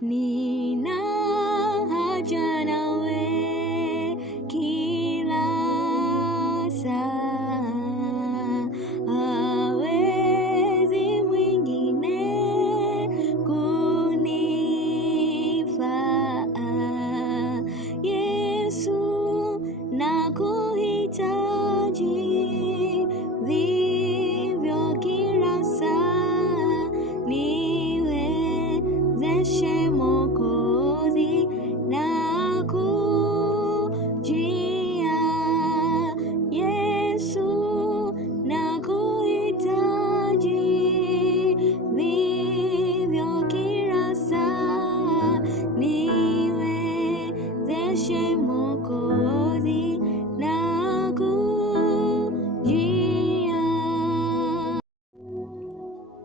nina haja nawe kila saa. Hawezi mwingine kunifaa. Yesu, nakuhitaji vivyo kila saa. Niwezeshe Mwokozi, nakujia. Yesu, nakuhitaji vivyo kila saa. Niwezeshe Mwokozi, nakujia.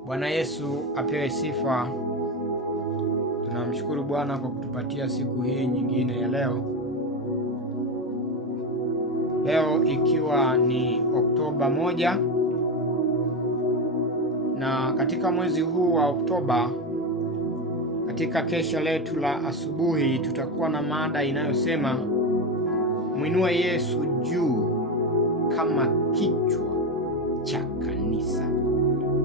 Bwana Yesu apewe sifa. Tunamshukuru Bwana kwa kutupatia siku hii nyingine ya leo. Leo ikiwa ni Oktoba 1, na katika mwezi huu wa Oktoba, katika kesha letu la asubuhi, tutakuwa na mada inayosema mwinue Yesu juu kama kichwa cha kanisa.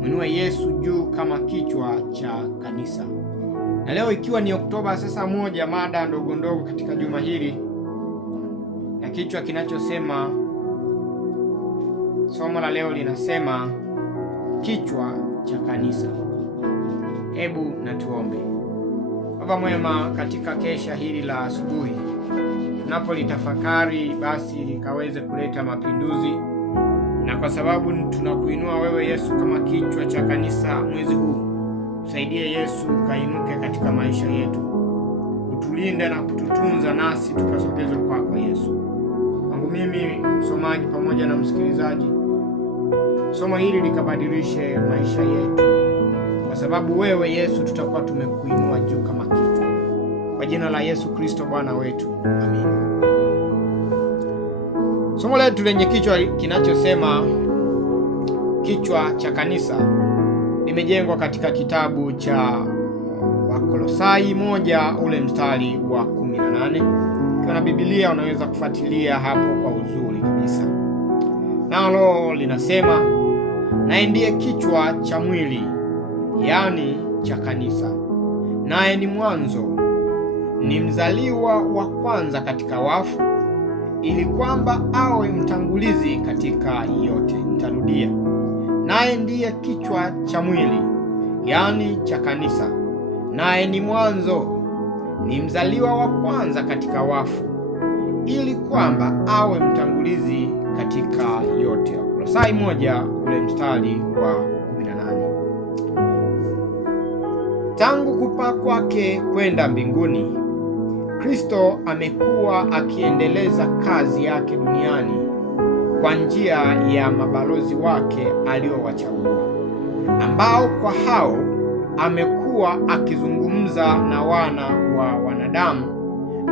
Mwinue Yesu juu kama kichwa cha kanisa. Na leo ikiwa ni Oktoba sasa 1, mada ndogo ndogo katika juma hili, na kichwa kinachosema, somo la leo linasema kichwa cha kanisa. Hebu na tuombe. Baba mwema, katika kesha hili la asubuhi, tunapolitafakari basi likaweze kuleta mapinduzi, na kwa sababu tunakuinua wewe Yesu kama kichwa cha kanisa mwezi huu, tusaidie Yesu ukainuke katika maisha yetu, utulinde na kututunza, nasi tukasogezwe kwako Yesu. Kwangu mimi msomaji pamoja na msikilizaji, somo hili likabadilishe maisha yetu, kwa sababu wewe Yesu tutakuwa tumekuinua juu kama kichwa. Kwa jina la Yesu Kristo Bwana wetu, amina. Somo letu lenye kichwa kinachosema kichwa cha kanisa limejengwa katika kitabu cha Wakolosai 1 ule mstari wa 18. Ukiwa na Biblia unaweza kufuatilia hapo kwa uzuri kabisa. Nalo linasema, naye ndiye kichwa cha mwili, yaani cha kanisa, naye ni mwanzo, ni mzaliwa wa kwanza katika wafu, ili kwamba awe mtangulizi katika yote. Nitarudia. Naye ndiye kichwa cha mwili, yaani cha kanisa, naye ni mwanzo, ni mzaliwa wa kwanza katika wafu, ili kwamba awe mtangulizi katika yote. Wakolosai 1 ule mstari wa 18. Tangu kupaa kwake kwenda mbinguni, Kristo amekuwa akiendeleza kazi yake duniani kwa njia ya mabalozi wake aliowachagua, ambao kwa hao amekuwa akizungumza na wana wa wanadamu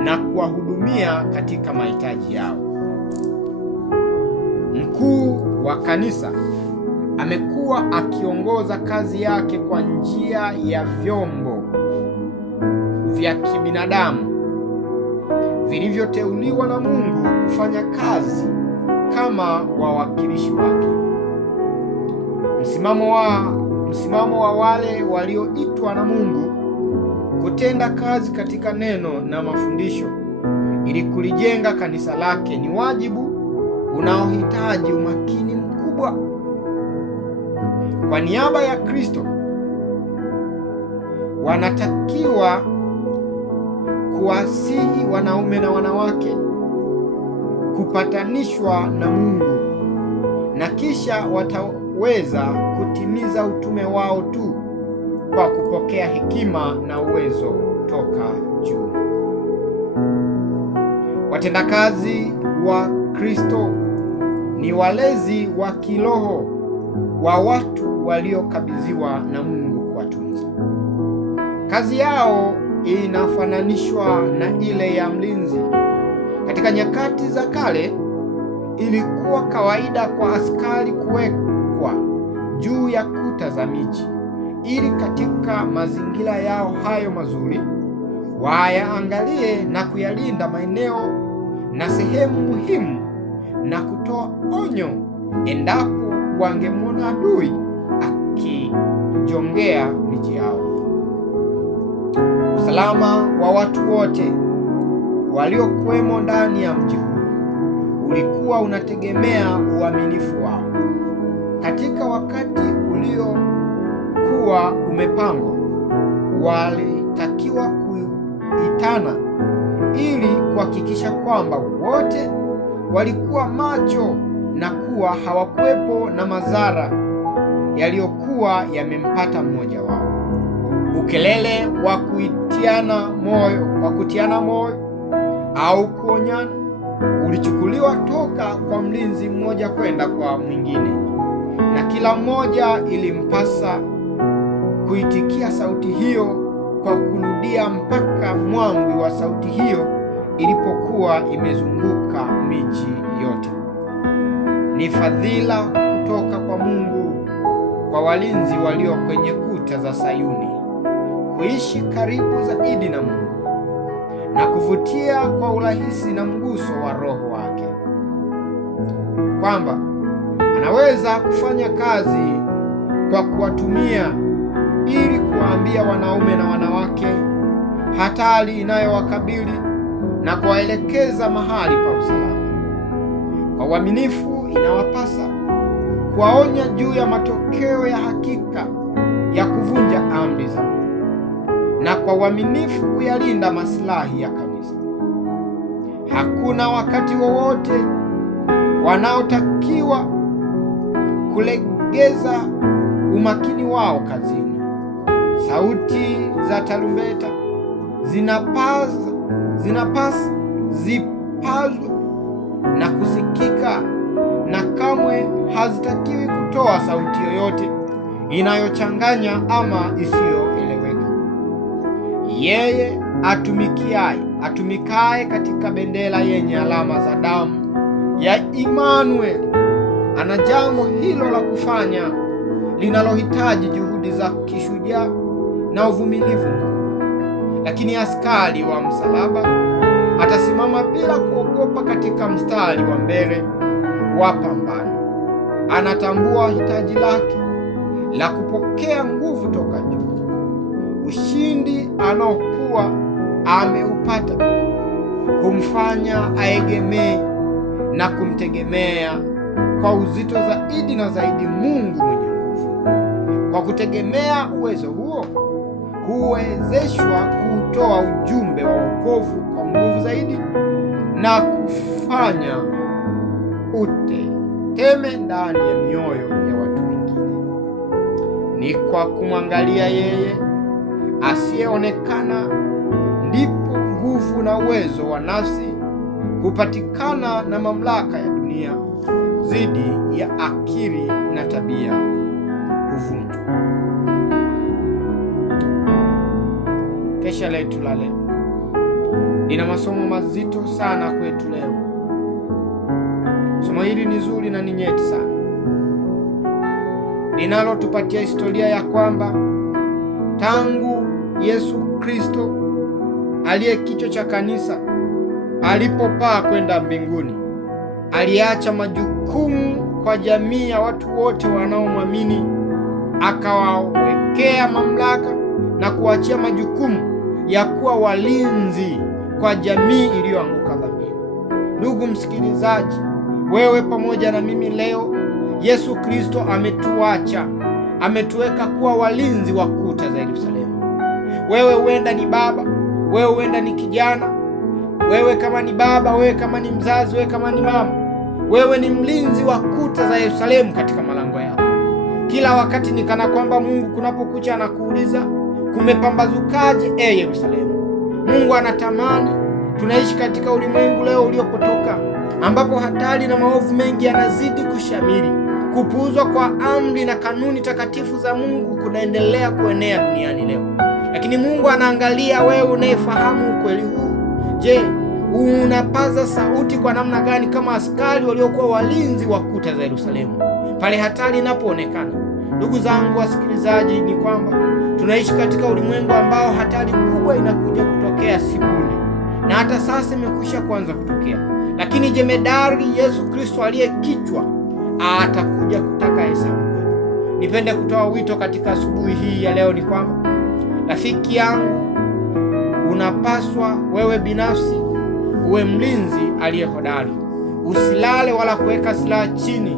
na kuwahudumia katika mahitaji yao. Mkuu wa kanisa amekuwa akiongoza kazi yake kwa njia ya vyombo vya kibinadamu vilivyoteuliwa na Mungu kufanya kazi kama wawakilishi wake. Msimamo wa wale walioitwa na Mungu kutenda kazi katika neno na mafundisho ili kulijenga kanisa lake ni wajibu unaohitaji umakini mkubwa. Kwa niaba ya Kristo, wanatakiwa kuwasihi wanaume na wanawake kupatanishwa na Mungu, na kisha wataweza kutimiza utume wao tu kwa kupokea hekima na uwezo toka juu. Watendakazi wa Kristo ni walezi wa kiroho wa watu waliokabidhiwa na Mungu kuwatunza. Kazi yao inafananishwa na ile ya mlinzi. Katika nyakati za kale, ilikuwa kawaida kwa askari kuwekwa juu ya kuta za miji ili katika mazingira yao hayo mazuri wayaangalie na kuyalinda maeneo na sehemu muhimu, na kutoa onyo endapo wangemwona adui akijongea miji yao. Usalama wa watu wote waliokuwemo ndani ya mji huu ulikuwa unategemea uaminifu wao. Katika wakati uliokuwa umepangwa, walitakiwa kuitana ili kuhakikisha kwamba wote walikuwa macho na kuwa hawakuwepo na madhara yaliyokuwa yamempata mmoja wao. Ukelele wa kutiana moyo au kuonyana ulichukuliwa toka kwa mlinzi mmoja kwenda kwa mwingine, na kila mmoja ilimpasa kuitikia sauti hiyo kwa kurudia mpaka mwangwi wa sauti hiyo ilipokuwa imezunguka miji yote. Ni fadhila kutoka kwa Mungu kwa walinzi walio kwenye kuta za Sayuni kuishi karibu zaidi na Mungu na kuvutia kwa urahisi na mguso wa Roho wake, kwamba anaweza kufanya kazi kwa kuwatumia ili kuwaambia wanaume na wanawake hatari inayowakabili na kuwaelekeza mahali pa usalama. Kwa uaminifu inawapasa kuwaonya juu ya matokeo ya hakika ya kuvunja amri za Mungu, na kwa uaminifu kuyalinda maslahi ya kanisa. Hakuna wakati wowote wanaotakiwa kulegeza umakini wao kazini. Sauti za tarumbeta zinapasa zipazwe na kusikika, na kamwe hazitakiwi kutoa sauti yoyote inayochanganya ama isiyoeleweka. Yeye atumikaye katika bendera yenye alama za damu ya Imanueli ana jambo hilo la kufanya linalohitaji juhudi za kishujaa na uvumilivu mkubwa. Lakini askari wa msalaba atasimama bila kuogopa katika mstari wa mbele wa pambano. Anatambua hitaji lake la kupokea nguvu toka juu. Ushindi anaokuwa ameupata humfanya aegemee na kumtegemea kwa uzito zaidi na zaidi Mungu mwenye nguvu. Kwa kutegemea uwezo huo, huwezeshwa kutoa ujumbe wa wokovu kwa nguvu zaidi na kufanya uteteme ndani ya mioyo ya watu wengine. Ni kwa kumwangalia yeye asiyeonekana ndipo nguvu na uwezo wa nafsi hupatikana, na mamlaka ya dunia dhidi ya akili na tabia huvunjwa. Kesha letu la leo lina masomo mazito sana kwetu leo. Somo hili ni zuri na ni nyeti sana, linalotupatia historia ya kwamba tangu Yesu Kristo aliye kichwa cha kanisa alipopaa kwenda mbinguni, aliacha majukumu kwa jamii ya watu wote wanaomwamini, akawawekea mamlaka na kuachia majukumu ya kuwa walinzi kwa jamii iliyoanguka dhambini. Ndugu msikilizaji, wewe pamoja na mimi leo, Yesu Kristo ametuweka kuwa walinzi wa kuta za Yerusalemu. Wewe huenda ni baba, wewe huenda ni kijana, wewe kama ni baba, wewe kama ni mzazi, wewe kama ni mama, wewe ni mlinzi wa kuta za Yerusalemu katika malango yako. Kila wakati ni kana kwamba Mungu kunapokucha anakuuliza, kumepambazukaje Yerusalemu? Mungu anatamani tunaishi katika ulimwengu leo uliopotoka, ambapo hatari na maovu mengi yanazidi kushamiri. Kupuuzwa kwa amri na kanuni takatifu za Mungu kunaendelea kuenea duniani leo. Lakini Mungu anaangalia wewe unayefahamu ukweli huu. Je, unapaza sauti kwa namna gani kama askari waliokuwa walinzi wa kuta za Yerusalemu pale hatari inapoonekana? Ndugu zangu wasikilizaji, ni kwamba Tunaishi katika ulimwengu ambao hatari kubwa inakuja kutokea sekunde, na hata sasa imekwisha kuanza kutokea. Lakini jemedari Yesu Kristo aliye kichwa atakuja kutaka hesabu kwetu. Nipende kutoa wito katika asubuhi hii ya leo ni kwamba, rafiki yangu, unapaswa wewe binafsi uwe mlinzi aliye hodari. Usilale wala kuweka silaha chini.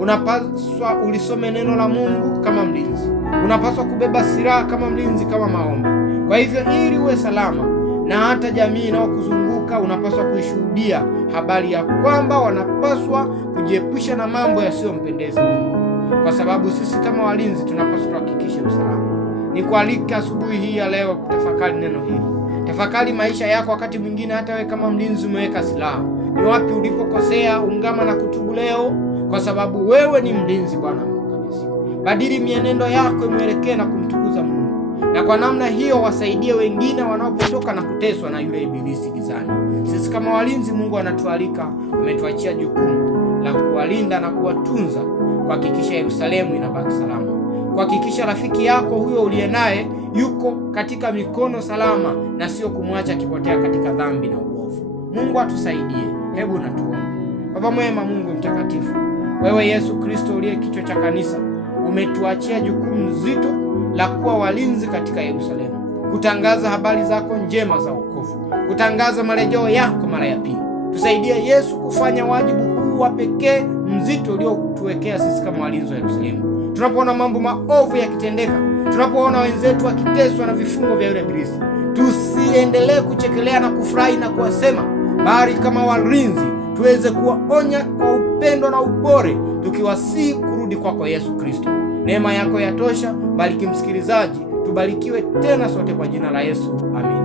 Unapaswa ulisome neno la Mungu kama mlinzi. Unapaswa kubeba silaha kama mlinzi, kama maombi. Kwa hivyo, ili uwe salama na hata jamii inayokuzunguka, unapaswa kuishuhudia habari ya kwamba wanapaswa kujiepusha na mambo yasiyompendeza Mungu, kwa sababu sisi kama walinzi tunapaswa kuhakikisha usalama. Nikualika asubuhi hii ya leo kutafakari neno hili. Tafakari maisha yako. Wakati mwingine hata wewe kama mlinzi umeweka silaha. Ni wapi ulipokosea? Ungama na kutubu leo, kwa sababu wewe ni mlinzi Bwana Mungu kanisa. Badili mienendo yako imwelekee na kumtukuza Mungu, na kwa namna hiyo wasaidie wengine wanaopotoka na kuteswa na yule ibilisi gizani. Sisi kama walinzi, Mungu anatualika, ametuachia jukumu la kuwalinda na kuwatunza, kuhakikisha Yerusalemu inabaki salama, kuhakikisha rafiki yako huyo uliye naye yuko katika mikono salama, na sio kumwacha akipotea katika dhambi na uovu. Mungu atusaidie. Hebu na tuombe. Baba mwema, Mungu mtakatifu, wewe Yesu Kristo uliye kichwa cha kanisa, umetuachia jukumu zito la kuwa walinzi katika Yerusalemu, kutangaza habari zako njema za wokovu, kutangaza marejeo yako mara ya pili. Tusaidie Yesu kufanya wajibu huu wa pekee mzito uliotuwekea sisi kama walinzi wa Yerusalemu. Tunapoona mambo maovu yakitendeka, tunapoona wenzetu wakiteswa na vifungo vya yule ibilisi, tusiendelee kuchekelea na kufurahi na kuwasema, bali kama walinzi tuweze kuwaonya kwa upendo na upole, tukiwasihi kurudi kwako Yesu Kristo. Neema yako yatosha. Bariki msikilizaji, tubarikiwe tena sote kwa jina la Yesu. Amen.